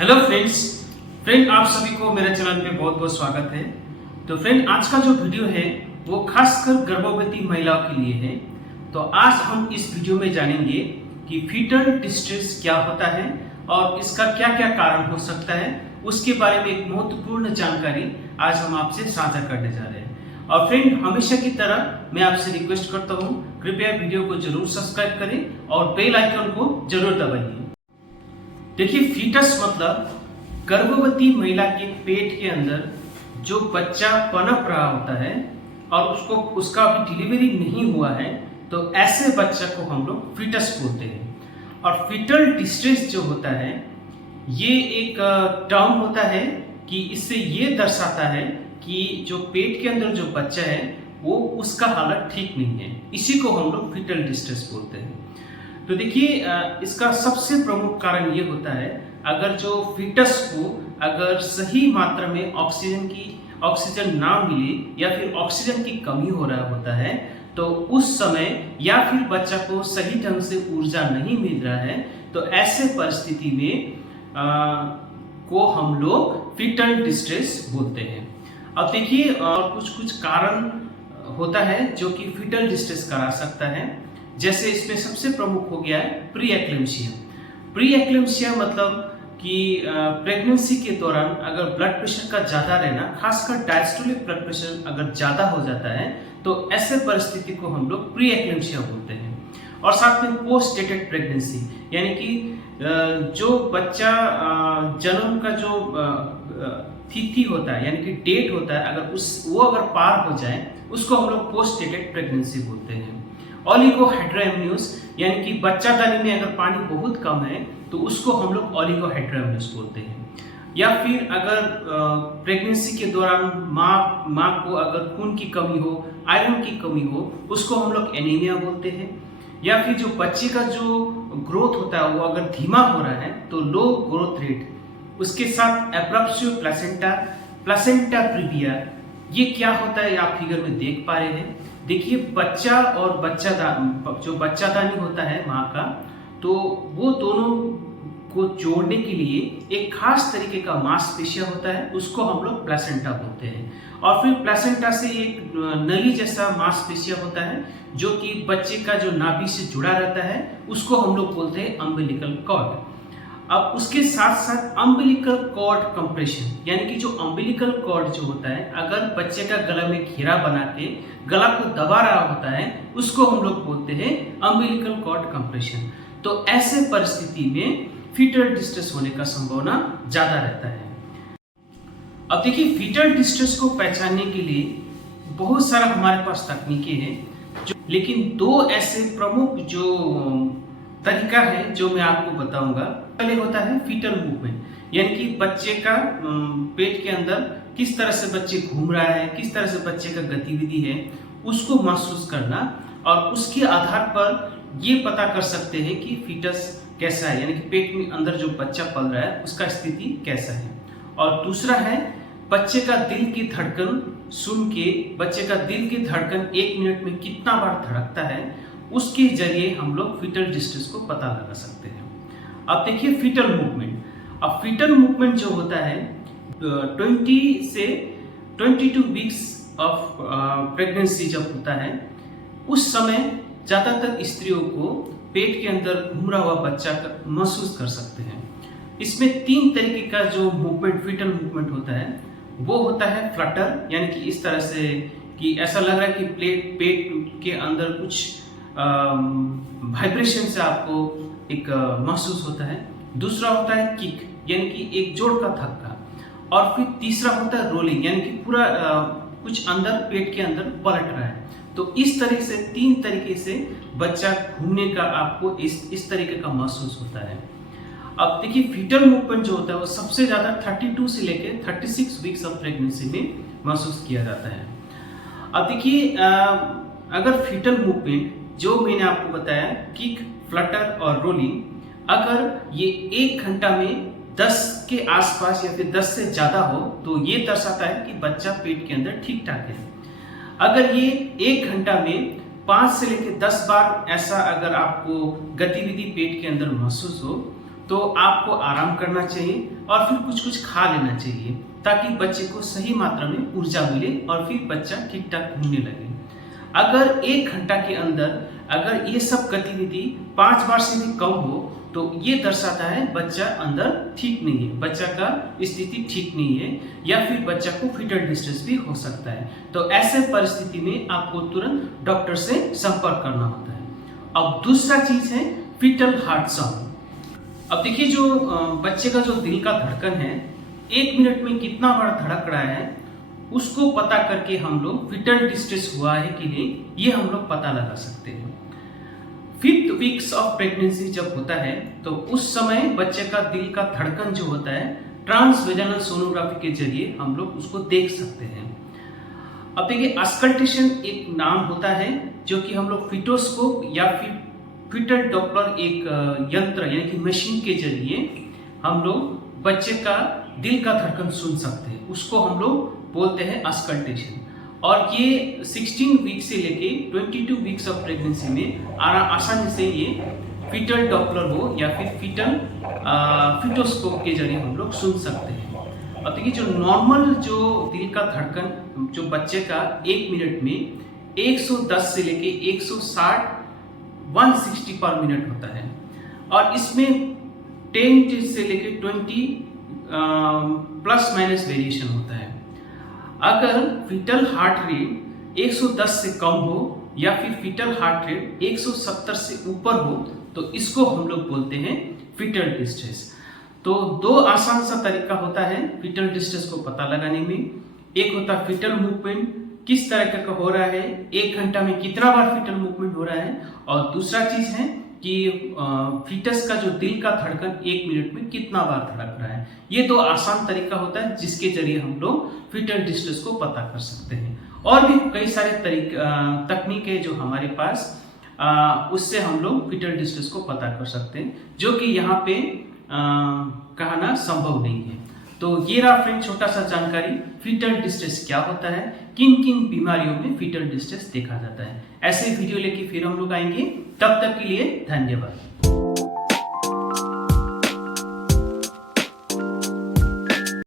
Hello friend आप सभी को मेरे चैनल पे बहुत बहुत स्वागत है। तो फ्रेंड, आज का जो वीडियो है वो खासकर गर्भवती महिलाओं के लिए है। तो आज हम इस वीडियो में जानेंगे कि फीटल डिस्ट्रेस क्या होता है और इसका क्या क्या कारण हो सकता है। उसके बारे में एक महत्वपूर्ण जानकारी आज हम आपसे साझा करने जा रहे हैं। और फ्रेंड, हमेशा की तरह मैं आपसे रिक्वेस्ट करता हूँ, कृपया वीडियो को जरूर सब्सक्राइब करें और बेल आइकन को जरूर दबाइए। देखिए, फीटस मतलब गर्भवती महिला के पेट के अंदर जो बच्चा पनप रहा होता है और उसका अभी डिलीवरी नहीं हुआ है, तो ऐसे बच्चा को हम लोग फीटस बोलते हैं। और फीटल डिस्ट्रेस जो होता है ये एक टर्म होता है कि इससे ये दर्शाता है कि जो पेट के अंदर जो बच्चा है वो उसका हालत ठीक नहीं है। इसी को हम लोग फीटल डिस्ट्रेस बोलते हैं। तो देखिए, इसका सबसे प्रमुख कारण ये होता है, अगर जो फीटस को अगर सही मात्रा में ऑक्सीजन ना मिले या फिर ऑक्सीजन की कमी हो रहा होता है, तो उस समय या फिर बच्चा को सही ढंग से ऊर्जा नहीं मिल रहा है, तो ऐसे परिस्थिति में को हम लोग फीटल डिस्ट्रेस बोलते हैं। अब देखिए, कुछ कारण होता है जो कि फीटल डिस्ट्रेस करा सकता है। जैसे इसमें सबसे प्रमुख हो गया है प्री एक्लेम्सिया। प्री एक्लेम्सिया मतलब कि प्रेगनेंसी के दौरान अगर ब्लड प्रेशर का ज़्यादा रहना, खासकर डायस्टोलिक ब्लड प्रेशर अगर ज़्यादा हो जाता है, तो ऐसे परिस्थिति को हम लोग प्री एक्लेम्सिया बोलते हैं। और साथ में पोस्ट डेटेड प्रेगनेंसी, यानी कि जो बच्चा जन्म का जो तिथि होता है, यानी कि डेट होता है, अगर वो अगर पार हो जाए, उसको हम लोग पोस्ट डेटेड प्रेगनेंसी बोलते हैं। ओलिगोहाइड्रोएमनियोस, यानी कि बच्चादानी में अगर पानी बहुत कम है तो उसको हम लोग ओलिगोहाइड्रोएमनियोस बोलते हैं। या फिर अगर प्रेगनेंसी के दौरान माँ को अगर खून की कमी हो, आयरन की कमी हो, उसको हम लोग एनीमिया बोलते हैं। या फिर जो बच्चे का जो ग्रोथ होता है वो अगर धीमा हो रहा है तो लो ग्रोथ रेट, उसके साथ एब्रप्सियो प्लासेंटा प्रीविया। ये क्या होता है आप फिगर में देख पा रहे हैं। देखिए, बच्चा और बच्चादानी होता है माँ का, तो वो दोनों को जोड़ने के लिए एक खास तरीके का मांसपेशिया होता है, उसको हम लोग प्लेसेंटा बोलते हैं। और फिर प्लेसेंटा से एक नली जैसा मांसपेशिया होता है जो कि बच्चे का जो नाभि से जुड़ा रहता है, उसको हम लोग बोलते हैं अम्बिलिकल कॉर्ड। अब उसके साथ साथ अम्बिलिकल कॉर्ड कंप्रेशन, यानी कि जो अम्बिलिकल कॉर्ड जो होता है, अगर बच्चे का गला में घेरा बना के गला को दबा रहा होता है, उसको हम लोग बोलते हैं अम्बिलिकल कॉर्ड कंप्रेशन। तो ऐसे परिस्थिति में फीटल डिस्ट्रेस होने का संभावना ज्यादा रहता है। अब देखिए, फीटल डिस्ट्रेस को पहचानने के लिए बहुत सारा हमारे पास तकनीकें हैं, लेकिन दो ऐसे प्रमुख जो तरीका है जो मैं आपको बताऊंगा। पहले होता है फीटल मूवमेंट, यानी कि बच्चे का पेट के अंदर किस तरह से बच्चे घूम रहा है, किस तरह से बच्चे का गतिविधि है, उसको महसूस करना, और उसके आधार पर ये पता कर सकते हैं कि फीटस कैसा है, यानी कि पेट में अंदर जो बच्चा पल रहा है उसका स्थिति कैसा है। और दूसरा है बच्चे का दिल की धड़कन सुन के, बच्चे का दिल की धड़कन 1 मिनट में कितना बार धड़कता है, उसके जरिए हम लोग फीटल डिस्ट्रेस को पता लगा सकते हैं। अब देखिए फीटल मूवमेंट। अब फीटल मूवमेंट जो होता है 20 से 22 वीक्स ऑफ प्रेगनेंसी जब होता है, उस समय ज़्यादातर स्त्रियों को पेट के अंदर घूम रहा हुआ बच्चा महसूस कर सकते हैं। इसमें 3 तरीके का जो मूवमेंट, फीटल मूवमेंट होता है, वो होता है फ्लटर, यानी कि इस तरह से कि ऐसा लग रहा है कि पेट के अंदर कुछ वाइब्रेशन से आपको एक महसूस होता है। दूसरा होता है किक, यानी कि एक जोड़ का धक्का। और फिर तीसरा होता है रोलिंग, यानी कि पूरा कुछ अंदर पेट के अंदर पलट रहा है। तो इस तरीके से 3 तरीके से बच्चा घूमने का आपको इस तरीके का महसूस होता है। अब देखिए, फीटल मूवमेंट जो होता है वो सबसे ज़्यादा 32 से लेकर 36 वीक्स ऑफ प्रेगनेंसी में महसूस किया जाता है। अब देखिए, अगर फीटल मूवमेंट जो मैंने आपको बताया, किक, फ्लटर और रोलिंग, अगर ये 1 घंटा में 10 के आसपास या फिर 10 से ज़्यादा हो, तो ये दर्शाता है कि बच्चा पेट के अंदर ठीक ठाक है। अगर ये 1 घंटा में 5 से लेकर 10 बार ऐसा अगर आपको गतिविधि पेट के अंदर महसूस हो, तो आपको आराम करना चाहिए और फिर कुछ कुछ खा लेना चाहिए ताकि बच्चे को सही मात्रा में ऊर्जा मिले और फिर बच्चा ठीक ठाक घूमने लगे। अगर 1 घंटा के अंदर अगर ये सब गतिविधि 5 बार से भी कम हो तो ये दर्शाता है बच्चा अंदर ठीक नहीं है, बच्चा का स्थिति ठीक नहीं है, या फिर बच्चा को फीटल डिस्ट्रेस भी हो सकता है। तो ऐसे परिस्थिति में आपको तुरंत डॉक्टर से संपर्क करना होता है। अब दूसरा चीज है फीटल हार्ट साउंड। अब देखिए जो बच्चे का जो दिल का धड़कन है 1 मिनट में कितना बार धड़क रहा है उसको पता करके हम लोग फीटल डिस्ट्रेस हुआ है कि नहीं ये हम लोग पता लगा सकते हैं। 5th वीक्स ऑफ प्रेगनेंसी जब होता है तो उस समय बच्चे का दिल का धड़कन जो होता है ट्रांसवेजनल सोनोग्राफी के जरिए हम लोग उसको देख सकते हैं। अब देखिए अस्कल्टेशन एक नाम होता है जो कि हम लोग फिटोस्कोप या फिर फीटल डॉपलर एक यंत्र यानी कि मशीन के जरिए हम लोग बच्चे का दिल का धड़कन सुन सकते हैं, उसको हम लोग बोलते हैं अस्कल्टेशन। और ये 16 वीक से लेके 22 वीक्स ऑफ प्रेगनेंसी में आसानी से ये फीटल डॉपलर हो या फिर फिटोस्कोप के जरिए हम लोग सुन सकते हैं। अब देखिए जो नॉर्मल जो दिल का धड़कन जो बच्चे का 1 मिनट में 110 से लेके 160 160 पर मिनट होता है और इसमें 10 से लेके 20 प्लस माइनस वेरिएशन होता है। अगर फीटल हार्ट रेट 110 से कम हो या फिर फीटल हार्ट रेट 170 से ऊपर हो तो इसको हम लोग बोलते हैं फीटल डिस्ट्रेस। तो 2 आसान सा तरीका होता है फीटल डिस्ट्रेस को पता लगाने में। एक होता है फीटल मूवमेंट किस तरह का हो रहा है, 1 घंटा में कितना बार फीटल मूवमेंट हो रहा है, और दूसरा चीज है कि फीटस का जो दिल का धड़कन 1 मिनट में कितना बार धड़क रहा है। ये 2 आसान तरीका होता है जिसके जरिए हम लोग फीटल डिस्ट्रेस को पता कर सकते हैं। और भी कई सारे तकनीक है जो हमारे पास उससे हम लोग फीटल डिस्ट्रेस को पता कर सकते हैं जो कि यहाँ पे कहना संभव नहीं है। तो ये रहा फ्रेंड छोटा सा जानकारी फीटल डिस्ट्रेस क्या होता है, किन किन बीमारियों में फीटल डिस्ट्रेस देखा जाता है। ऐसे वीडियो लेके फिर हम लोग आएंगे, तब तक के लिए धन्यवाद।